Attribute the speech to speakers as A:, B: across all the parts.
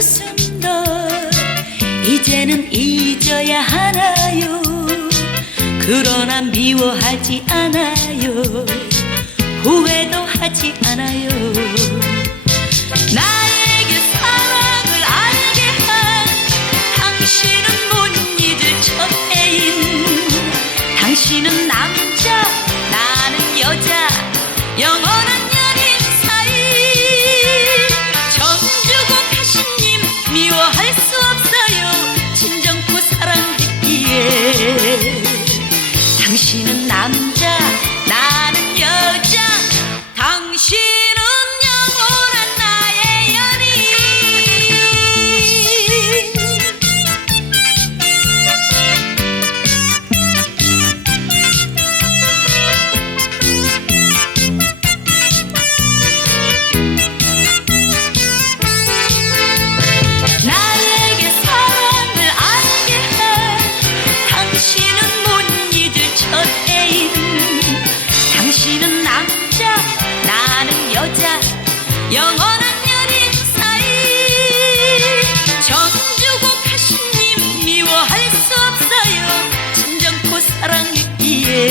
A: 웃음 널 이제는 잊어야 하나요? 그러나 미워하지 않아요. 후회도 하지 않아요. 나에게 사랑을 알게 한 당신은 못 잊을 첫 애인. 당신은 남자 나는 여자. 영원 당신은 남자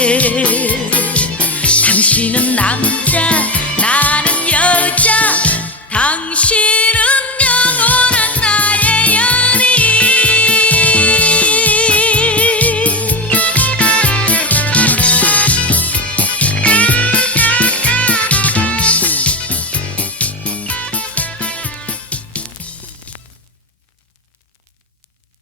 A: 가